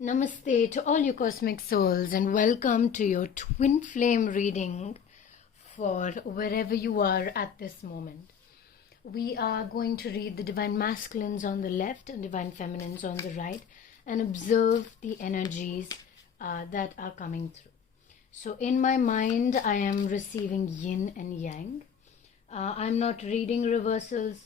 Namaste to all you cosmic souls and welcome to your twin flame reading for wherever you are at this moment. We are going to read the divine masculines on the left and divine feminines on the right and observe the energies that are coming through. So in my mind, I am receiving yin and yang. I'm not reading reversals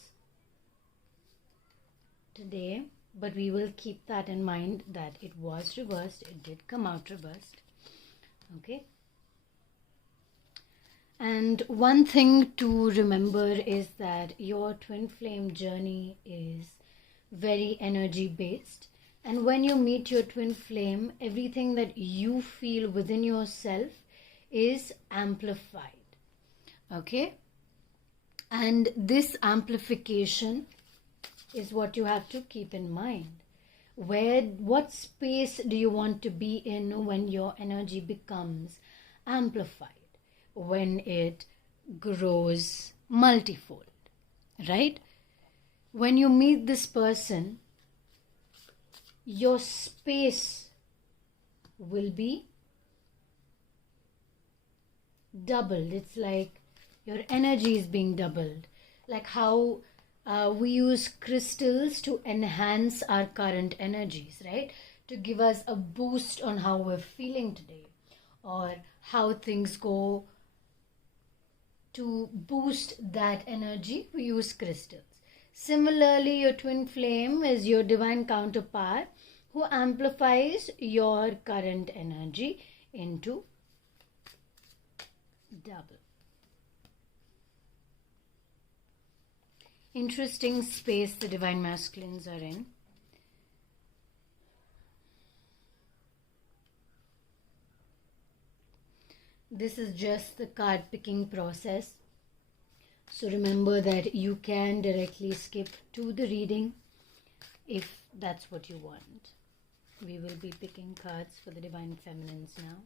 today, but we will keep that in mind that it was reversed. It did come out reversed. Okay. And one thing to remember is that your twin flame journey is very energy based. And when you meet your twin flame, everything that you feel within yourself is amplified. Okay. And this amplification is what you have to keep in mind. What space do you want to be in when your energy becomes amplified, when it grows multifold, right? When you meet this person, your space will be doubled. It's like your energy is being doubled. Like how we use crystals to enhance our current energies, right? To give us a boost on how we're feeling today or how things go. To boost that energy, we use crystals. Similarly, your twin flame is your divine counterpart who amplifies your current energy into double. Interesting space the divine masculines are in. This is just the card picking process. So remember that you can directly skip to the reading if that's what you want. We will be picking cards for the divine feminines now.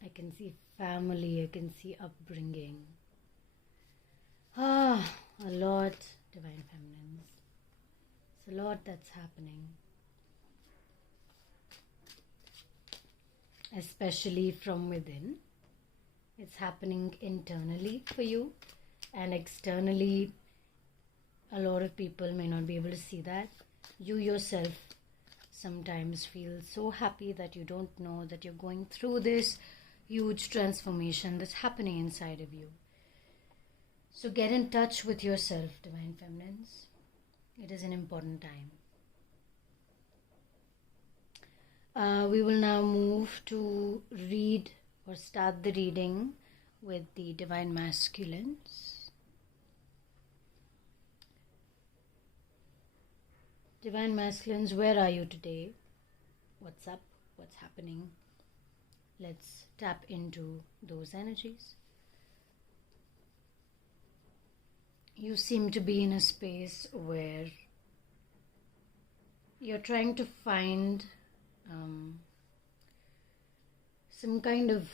I can see family, I can see upbringing. A lot, divine feminines. It's a lot that's happening. Especially from within. It's happening internally for you, and externally, a lot of people may not be able to see that. You yourself sometimes feel so happy that you don't know that you're going through this huge transformation that's happening inside of you. So get in touch with yourself, divine feminines. It is an important time. We will now move to read or start the reading with the divine masculines. Divine masculines, where are you today? What's up? What's happening? Let's tap into those energies. You seem to be in a space where you're trying to find some kind of,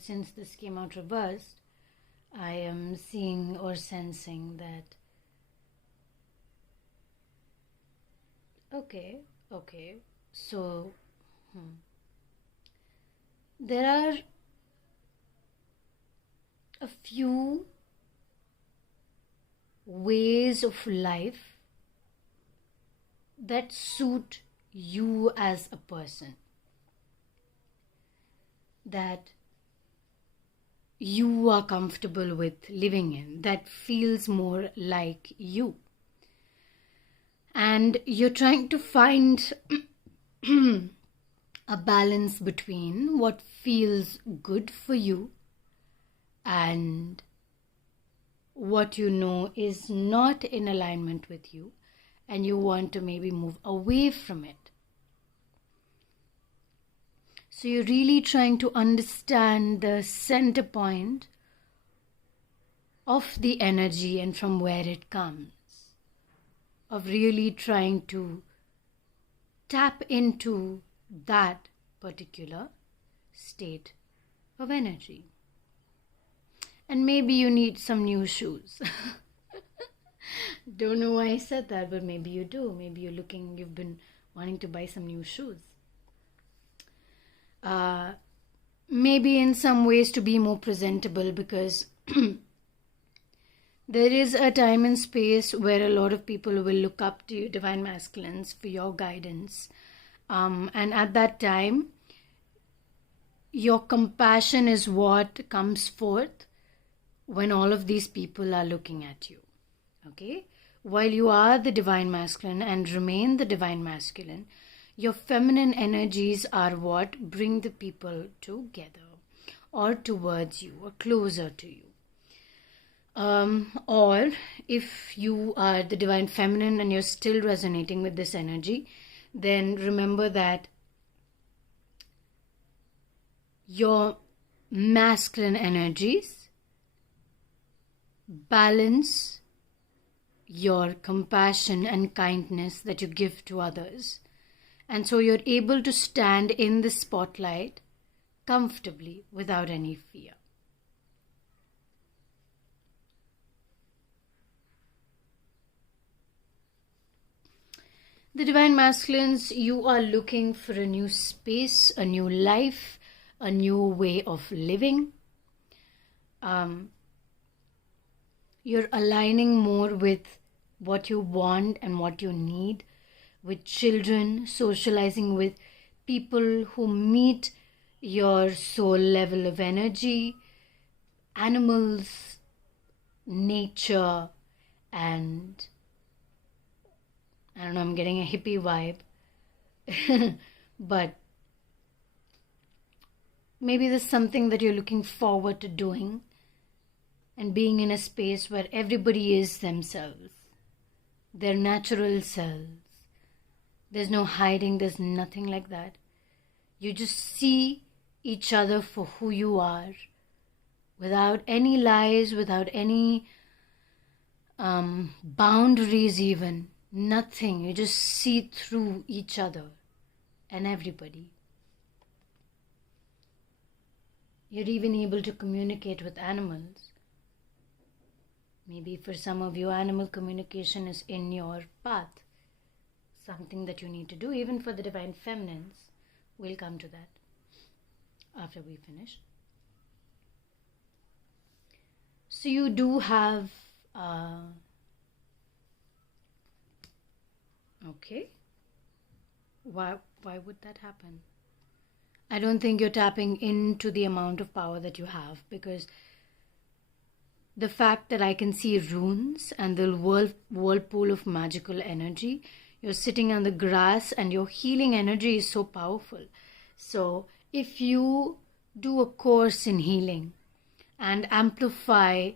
since this came out reversed, I am seeing or sensing that okay, so there are a few ways of life that suit you as a person, that you are comfortable with living in, that feels more like you. And you're trying to find a balance between what feels good for you and what you know is not in alignment with you, and you want to maybe move away from it. So you're really trying to understand the center point of the energy and from where it comes. Of really trying to tap into that particular state of energy. And maybe you need some new shoes. Don't know why I said that, but maybe you do. Maybe you've been wanting to buy some new shoes. Maybe in some ways to be more presentable, because there is a time and space where a lot of people will look up to you, divine masculines, for your guidance. And at that time, your compassion is what comes forth when all of these people are looking at you. Okay? While you are the divine masculine and remain the divine masculine, your feminine energies are what bring the people together or towards you or closer to you. Or if you are the divine feminine and you're still resonating with this energy, then remember that your masculine energies balance your compassion and kindness that you give to others. And so you're able to stand in the spotlight comfortably without any fear. The divine masculines, you are looking for a new space, a new life, a new way of living. You're aligning more with what you want and what you need, with children, socializing with people who meet your soul level of energy, animals, nature, and I don't know, I'm getting a hippie vibe. But maybe there's something that you're looking forward to doing and being in a space where everybody is themselves, their natural selves. There's no hiding, there's nothing like that. You just see each other for who you are, without any lies, without any boundaries even. Nothing. You just see through each other and everybody. You're even able to communicate with animals. Maybe for some of you, animal communication is in your path. Something that you need to do, even for the divine feminines. We'll come to that after we finish. So you do have okay. Why would that happen? I don't think you're tapping into the amount of power that you have, because the fact that I can see runes and the whirlpool of magical energy, you're sitting on the grass and your healing energy is so powerful. So if you do a course in healing and amplify,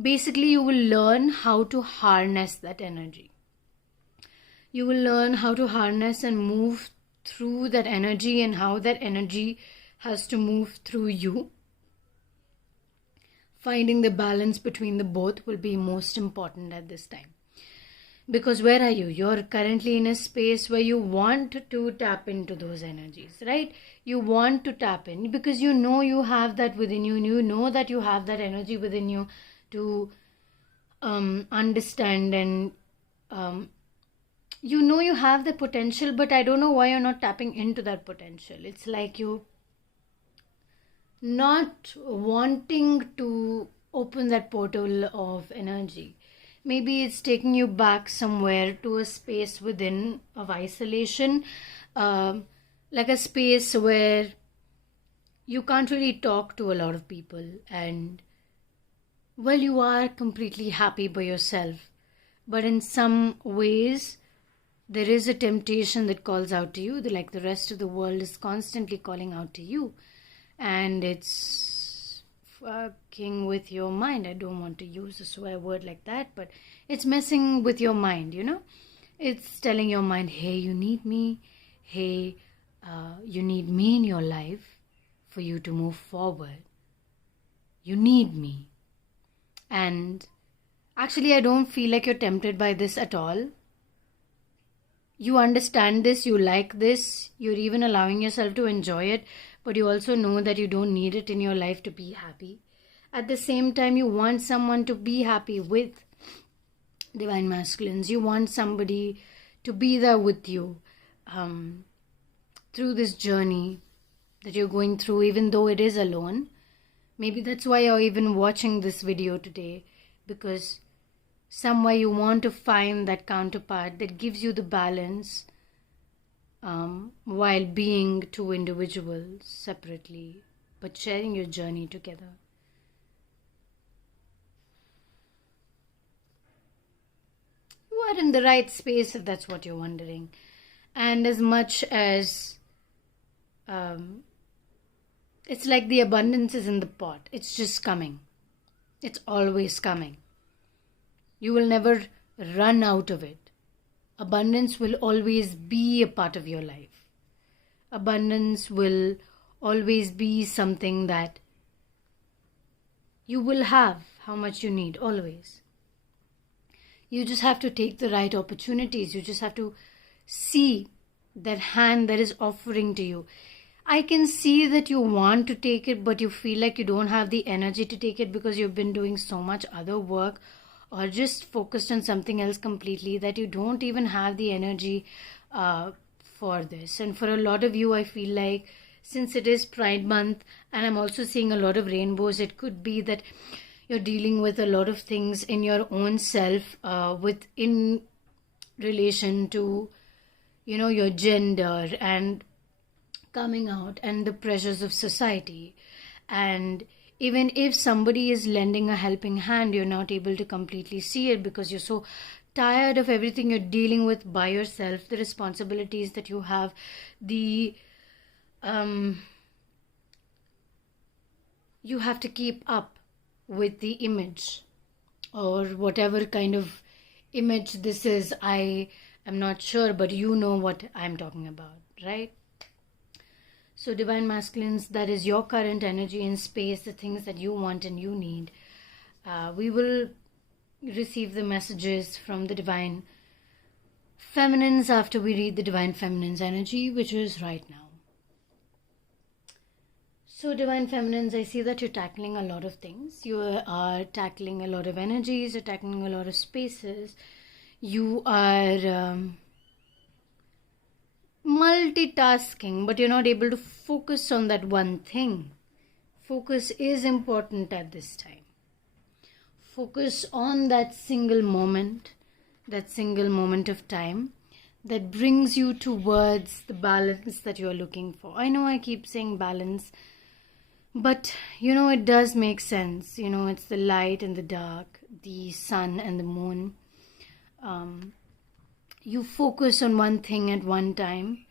basically you will learn how to harness that energy. You will learn how to harness and move through that energy, and how that energy has to move through you. Finding the balance between the both will be most important at this time. Because where are you? You're currently in a space where you want to tap into those energies, right? You want to tap in because you know you have that within you, and you know that you have that energy within you to understand, and you know you have the potential, but I don't know why you're not tapping into that potential. It's like you not wanting to open that portal of energy. Maybe it's taking you back somewhere to a space within of isolation, like a space where you can't really talk to a lot of people, and well, you are completely happy by yourself, but in some ways there is a temptation that calls out to you, like the rest of the world is constantly calling out to you, and it's fucking with your mind. I don't want to use a swear word like that, but it's messing with your mind, you know. It's telling your mind, hey, you need me. Hey, You need me in your life for you to move forward. You need me. And actually, I don't feel like you're tempted by this at all. You understand this, you like this, you're even allowing yourself to enjoy it, but you also know that you don't need it in your life to be happy. At the same time, you want someone to be happy with. Divine Masculines, you want somebody to be there with you through this journey that you're going through, even though it is alone. Maybe that's why you're even watching this video today, because somewhere you want to find that counterpart that gives you the balance while being two individuals separately, but sharing your journey together. You are in the right space if that's what you're wondering. And as much as it's like the abundance is in the pot, it's just coming. It's always coming. You will never run out of it. Abundance will always be a part of your life. Abundance will always be something that you will have how much you need, always. You just have to take the right opportunities. You just have to see that hand that is offering to you. I can see that you want to take it, but you feel like you don't have the energy to take it because you've been doing so much other work or just focused on something else completely that you don't even have the energy for this. And for a lot of you, I feel like since it is Pride Month and I'm also seeing a lot of rainbows, it could be that you're dealing with a lot of things in your own self in relation to, your gender and coming out and the pressures of society. And even if somebody is lending a helping hand, you're not able to completely see it because you're so tired of everything you're dealing with by yourself, the responsibilities that you have, the you have to keep up with the image or whatever kind of image this is. I am not sure, but you know what I'm talking about, right? So Divine Masculines, that is your current energy in space, the things that you want and you need. We will receive the messages from the Divine Feminines after we read the Divine Feminines energy, which is right now. So Divine Feminines, I see that you're tackling a lot of things. You are tackling a lot of energies, you're tackling a lot of spaces. You are multitasking, but you're not able to focus on that one thing. Focus is important at this time. Focus on that single moment of time that brings you towards the balance that you're looking for. I know I keep saying balance, but it does make sense. It's the light and the dark, the sun and the moon. You focus on one thing at one time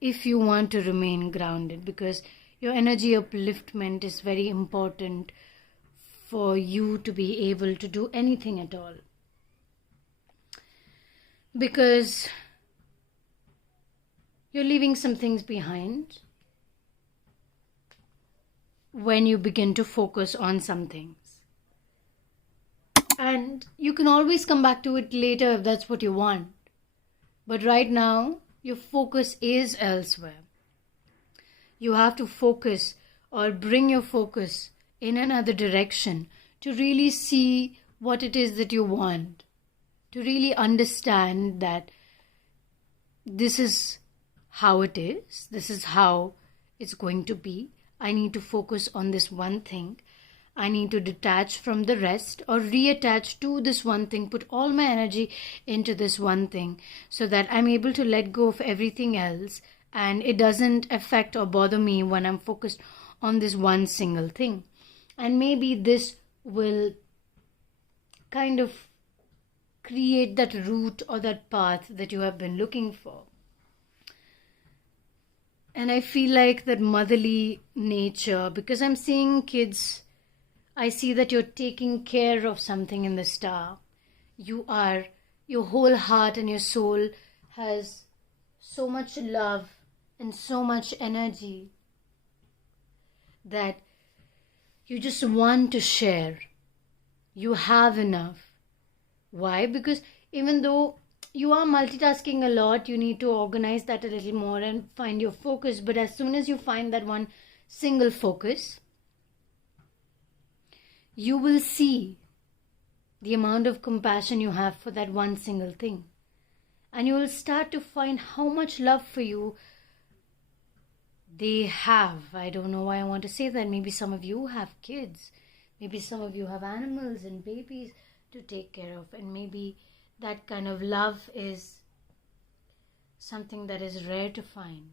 if you want to remain grounded, because your energy upliftment is very important for you to be able to do anything at all. Because you're leaving some things behind when you begin to focus on some things. And you can always come back to it later if that's what you want. But right now, your focus is elsewhere. You have to focus or bring your focus in another direction to really see what it is that you want. To really understand that this is how it is. This is how it's going to be. I need to focus on this one thing. I need to detach from the rest or reattach to this one thing, put all my energy into this one thing so that I'm able to let go of everything else and it doesn't affect or bother me when I'm focused on this one single thing. And maybe this will kind of create that route or that path that you have been looking for. And I feel like that motherly nature, because I'm seeing kids, I see that you're taking care of something in the star. Your whole heart and your soul has so much love and so much energy that you just want to share. You have enough. Why? Because even though you are multitasking a lot, you need to organize that a little more and find your focus. But as soon as you find that one single focus, you will see the amount of compassion you have for that one single thing. And you will start to find how much love for you they have. I don't know why I want to say that. Maybe some of you have kids. Maybe some of you have animals and babies to take care of. And maybe that kind of love is something that is rare to find.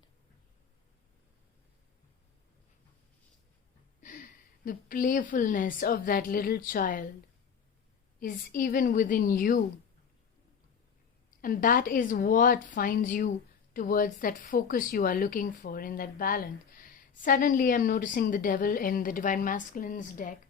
The playfulness of that little child is even within you. And that is what finds you towards that focus you are looking for in that balance. Suddenly I'm noticing the devil in the Divine Masculine's deck.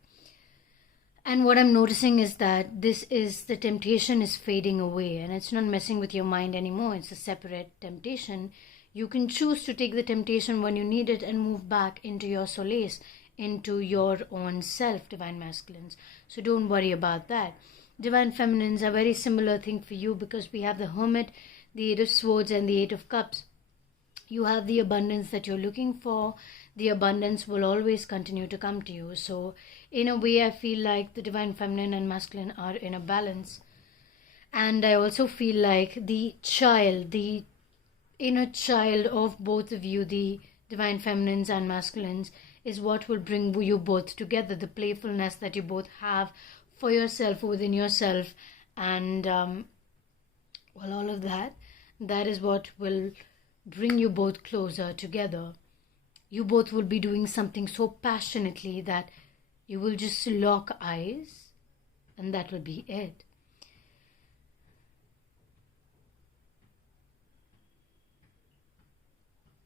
And what I'm noticing is that the temptation is fading away and it's not messing with your mind anymore. It's a separate temptation. You can choose to take the temptation when you need it and move back into your solace, into your own self, Divine Masculines. So don't worry about that. Divine Feminines are very similar thing for you because we have the Hermit, the Eight of Swords and the Eight of Cups. You have the abundance that you're looking for. The abundance will always continue to come to you. So in a way, I feel like the Divine Feminine and Masculine are in a balance. And I also feel like the child, the inner child of both of you, the Divine Feminines and Masculines, is what will bring you both together. The playfulness that you both have for yourself, within yourself, and all of that is what will bring you both closer together. You both will be doing something so passionately that you will just lock eyes and that will be it.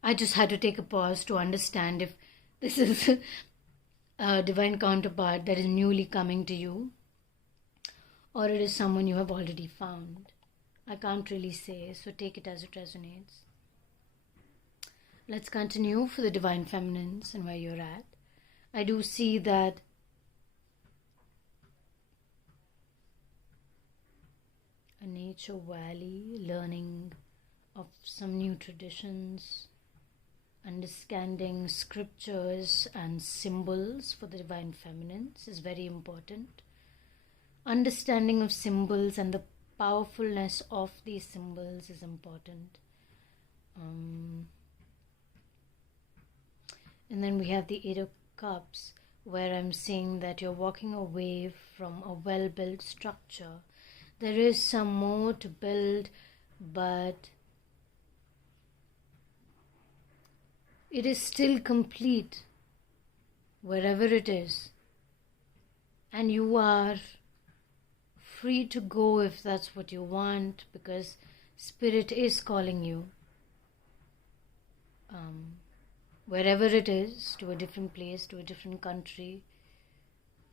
I just had to take a pause to understand if this is a divine counterpart that is newly coming to you or it is someone you have already found. I can't really say, so take it as it resonates. Let's continue for the Divine Feminines and where you're at. I do see that a nature valley, learning of some new traditions, understanding scriptures and symbols for the Divine Feminines is very important. Understanding of symbols and the powerfulness of these symbols is important. And then we have the Eight of Cups, where I'm seeing that you're walking away from a well-built structure. There is some more to build, but it is still complete, wherever it is. And you are free to go if that's what you want, because Spirit is calling you. Wherever it is, to a different place, to a different country,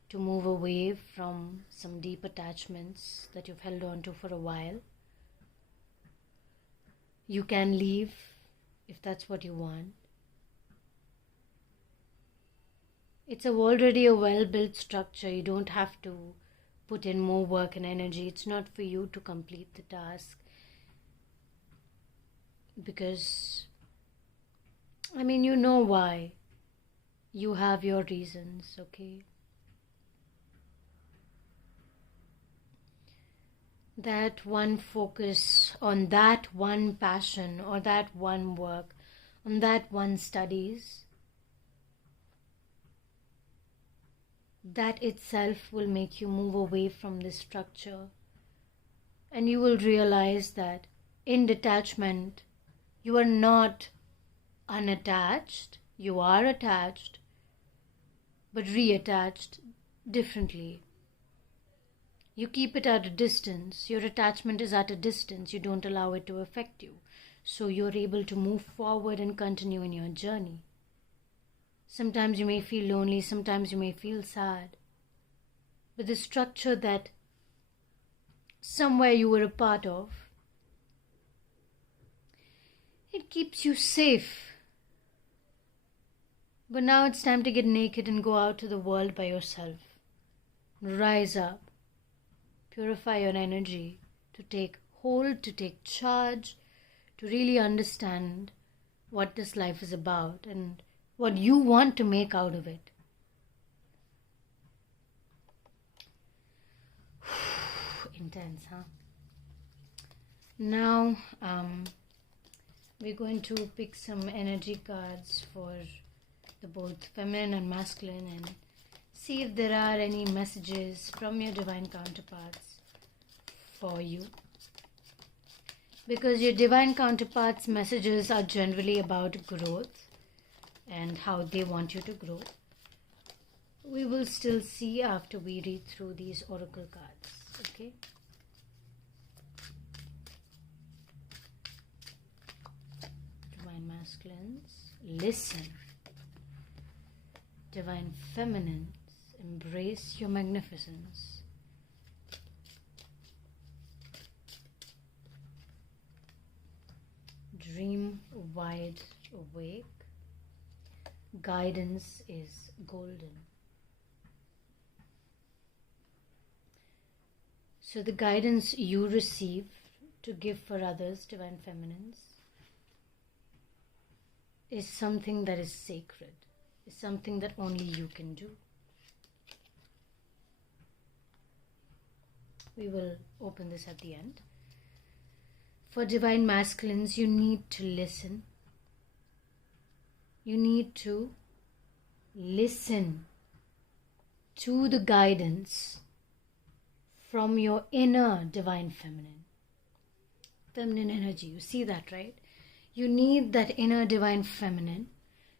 to move away from some deep attachments that you've held on to for a while. You can leave if that's what you want. It's already a well-built structure. You don't have to put in more work and energy. It's not for you to complete the task. Because you know why. You have your reasons, okay? That one focus on that one passion or that one work, on that one studies, that itself will make you move away from this structure. And you will realize that in detachment, you are not unattached, you are attached, but reattached differently. You keep it at a distance. Your attachment is at a distance. You don't allow it to affect you. So you're able to move forward and continue in your journey. Sometimes you may feel lonely, sometimes you may feel sad. But the structure that somewhere you were a part of keeps you safe. But now it's time to get naked and go out to the world by yourself. Rise up. Purify your energy to take hold, to take charge, to really understand what this life is about and what you want to make out of it. Intense, huh? Now, we're going to pick some energy cards for the both feminine and masculine and see if there are any messages from your divine counterparts for you. Because your divine counterparts' messages are generally about growth and how they want you to grow. We will still see after we read through these oracle cards, okay? Divine masculines, listen. Divine feminines, embrace your magnificence. Dream wide awake. Guidance is golden. So the guidance you receive to give for others, divine feminines, is something that is sacred, is something that only you can do. We will open this at the end. For divine masculines, you need to listen. You need to listen to the guidance from your inner divine feminine. Feminine energy, you see that, right? You need that inner divine feminine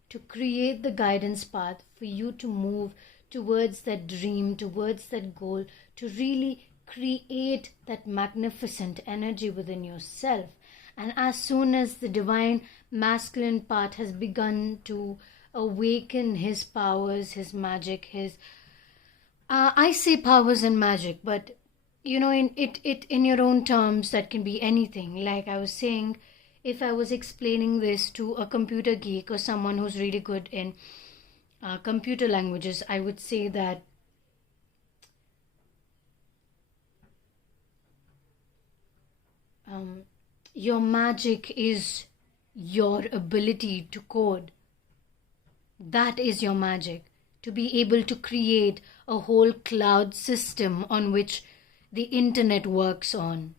to create the guidance path for you to move towards that dream, towards that goal, to really create that magnificent energy within yourself. And as soon as the divine masculine part has begun to awaken his powers, his magic, his I say powers and magic, but you know, in your own terms, that can be anything. Like I was saying, if I was explaining this to a computer geek or someone who's really good in computer languages, I would say that your magic is your ability to code. That is your magic. To be able to create a whole cloud system on which the internet works on.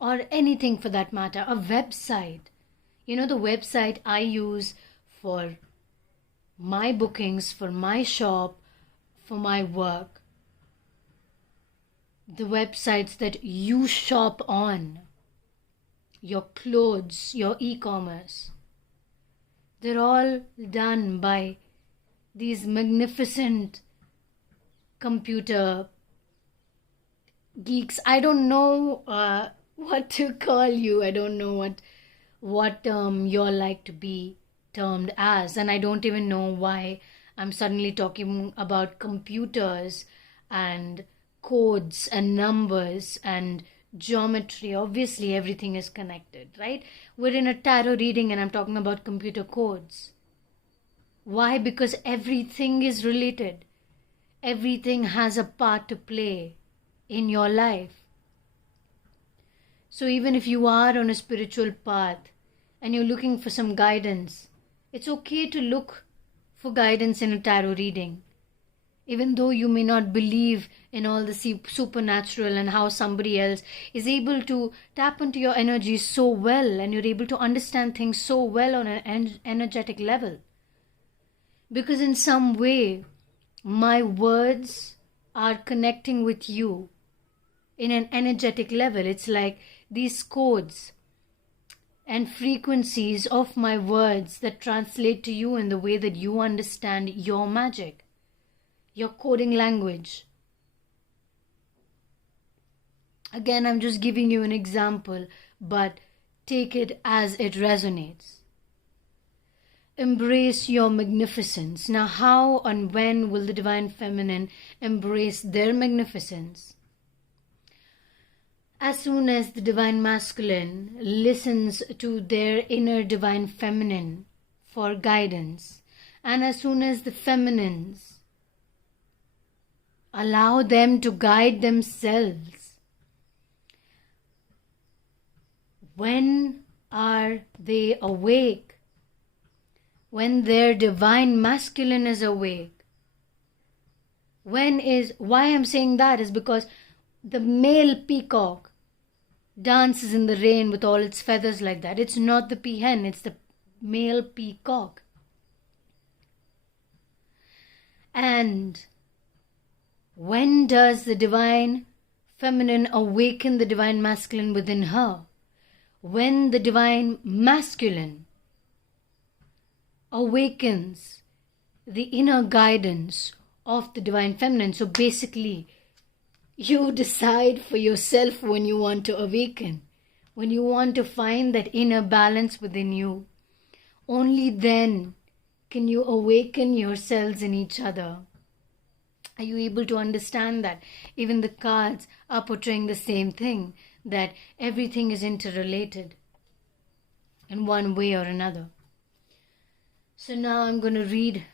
Or anything for that matter. A website. You know, the website I use for my bookings, for my shop, for my work. The websites that you shop on. Your clothes, your e-commerce. They're all done by these magnificent computer geeks. I don't know what to call you. I don't know what term you're like to be termed as. And I don't even know why I'm suddenly talking about computers and codes and numbers and geometry. Obviously everything is connected, right? We're in a tarot reading and I'm talking about computer codes. Why? Because everything is related. Everything has a part to play in your life. So even if you are on a spiritual path and you're looking for some guidance, it's okay to look for guidance in a tarot reading. Even though you may not believe in all the supernatural and how somebody else is able to tap into your energy so well and you're able to understand things so well on an energetic level. Because in some way, my words are connecting with you in an energetic level. It's like these codes and frequencies of my words that translate to you in the way that you understand your magic. Your coding language. Again, I'm just giving you an example, but take it as it resonates. Embrace your magnificence. Now, how and when will the divine feminine embrace their magnificence? As soon as the divine masculine listens to their inner divine feminine for guidance, and as soon as the feminines allow them to guide themselves, when are they awake? When their divine masculine is awake. Why I'm saying that is because the male peacock dances in the rain with all its feathers like that. It's not the peahen, it's the male peacock. And when does the divine feminine awaken the divine masculine within her? When the divine masculine awakens the inner guidance of the divine feminine. So basically, you decide for yourself when you want to awaken, when you want to find that inner balance within you. Only then can you awaken yourselves in each other. Are you able to understand that? Even the cards are portraying the same thing, that everything is interrelated in one way or another. So now I'm going to read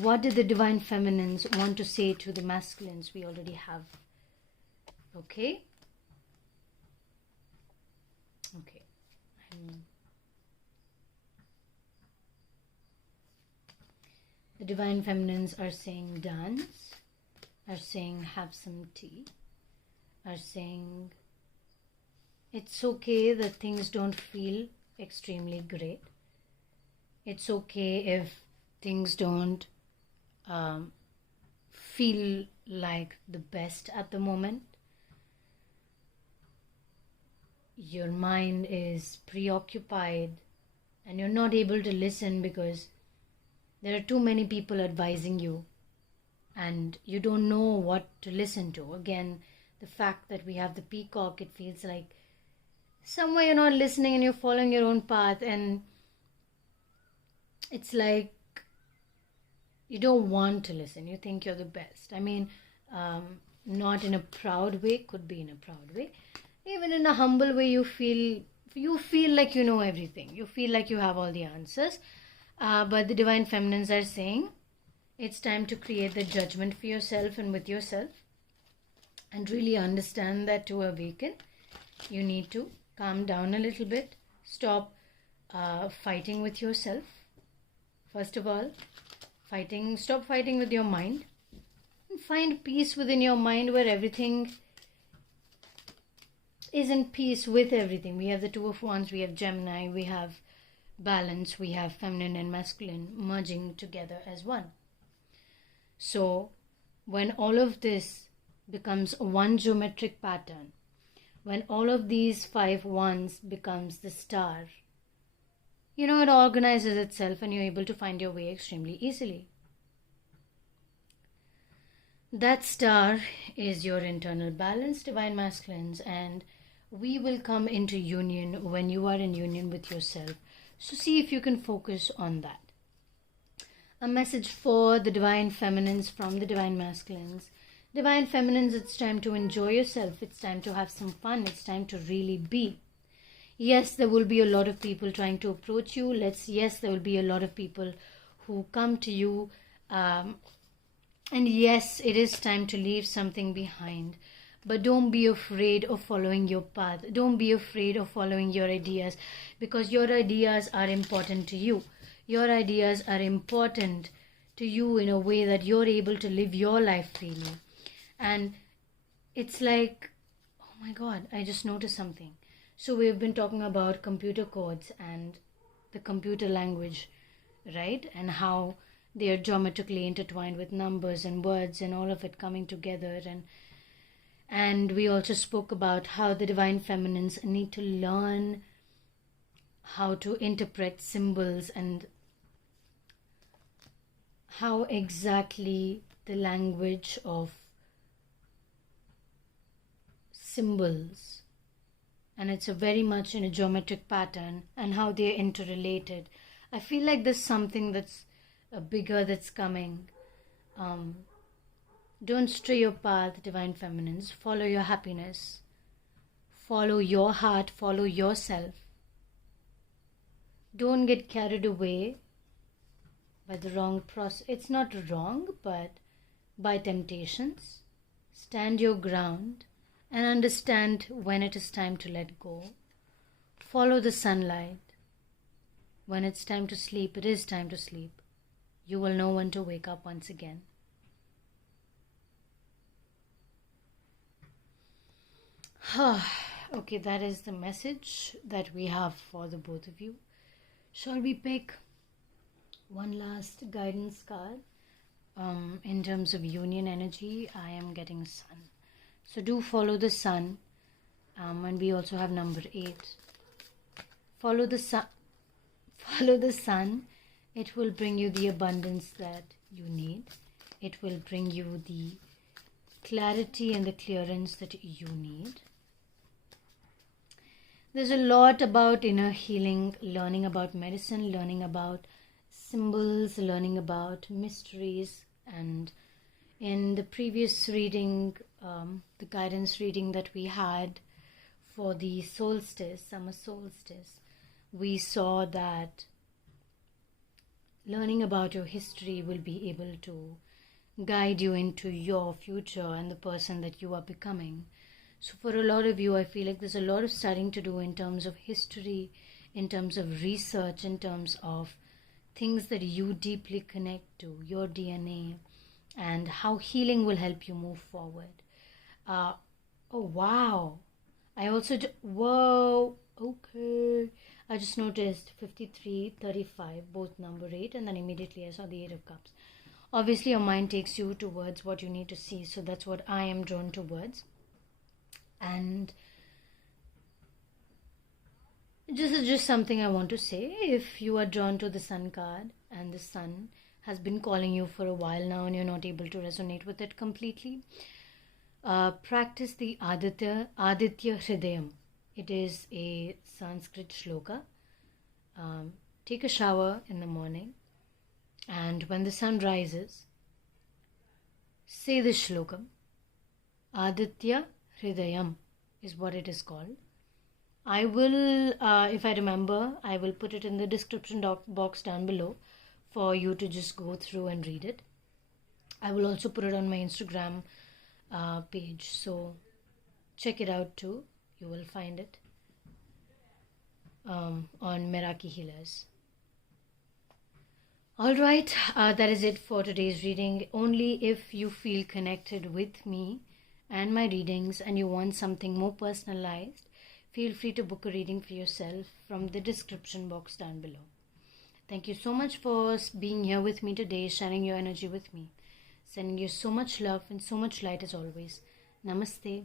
what did the divine feminines want to say to the masculines we already have. Okay? Okay. The divine feminines are saying dance, are saying have some tea, are saying it's okay that things don't feel extremely great. It's okay if things don't feel like the best at the moment. Your mind is preoccupied and you're not able to listen because there are too many people advising you and you don't know what to listen to. Again, the fact that we have the peacock, it feels like somewhere you're not listening and you're following your own path, and it's like you don't want to listen. You think you're the best. I mean, not in a proud way, could be in a proud way. Even in a humble way, you feel like you know everything. You feel like you have all the answers. But the divine feminines are saying it's time to create the judgment for yourself and with yourself, and really understand that to awaken, you need to calm down a little bit. Stop fighting with yourself. First of all, stop fighting with your mind, and find peace within your mind where everything is in peace with everything. We have the Two of Wands, we have Gemini, we have balance, we have feminine and masculine merging together as one. So when all of this becomes one geometric pattern, when all of these 5 wands becomes the star, it organizes itself and you're able to find your way extremely easily. That star is your internal balance, divine masculines, and we will come into union when you are in union with yourself. So see if you can focus on that. A message for the divine feminines from the divine masculines. Divine feminines, it's time to enjoy yourself. It's time to have some fun. It's time to really be. Yes, there will be a lot of people trying to approach you. Yes, there will be a lot of people who come to you. And yes, it is time to leave something behind. But don't be afraid of following your path. Don't be afraid of following your ideas, because your ideas are important to you. Your ideas are important to you in a way that you're able to live your life freely. And it's like, oh my God, I just noticed something. So we've been talking about computer codes and the computer language, right? And how they are geometrically intertwined with numbers and words and all of it coming together. And we also spoke about how the divine feminines need to learn how to interpret symbols and how exactly the language of symbols, and it's a very much in a geometric pattern, and how they're interrelated. I feel like there's something that's bigger that's coming. Don't stray your path, divine feminines. Follow your happiness. Follow your heart, follow yourself. Don't get carried away by the wrong process. It's not wrong, but by temptations. Stand your ground and understand when it is time to let go. Follow the sunlight. When it's time to sleep, it is time to sleep. You will know when to wake up once again. Okay, that is the message that we have for the both of you. Shall we pick one last guidance card? In terms of union energy, I am getting sun. So do follow the sun. And we also have number 8. Follow the sun. Follow the sun. It will bring you the abundance that you need. It will bring you the clarity and the clearance that you need. There's a lot about inner healing, learning about medicine, learning about symbols, learning about mysteries. And in the previous reading, the guidance reading that we had for the solstice, summer solstice, we saw that learning about your history will be able to guide you into your future and the person that you are becoming. So for a lot of you, I feel like there's a lot of studying to do in terms of history, in terms of research, in terms of things that you deeply connect to, your DNA, and how healing will help you move forward. Oh, wow. I also, whoa, okay. I just noticed 53, 35, both number 8, and then immediately I saw the 8 of Cups. Obviously, your mind takes you towards what you need to see, so that's what I am drawn towards. And this is just something I want to say. If you are drawn to the Sun card and the Sun has been calling you for a while now and you're not able to resonate with it completely, practice the Aditya Hridayam. It is a Sanskrit shloka. Take a shower in the morning, and when the sun rises, say this shloka. Aditya Hridayam is what it is called. I will, if I remember, I will put it in the description box down below for you to just go through and read it. I will also put it on my Instagram page, so check it out too. You will find it on Meraki Healers. Alright, that is it for today's reading. Only if you feel connected with me and my readings and you want something more personalized, feel free to book a reading for yourself from the description box down below. Thank you so much for being here with me today, sharing your energy with me. Sending you so much love and so much light as always. Namaste.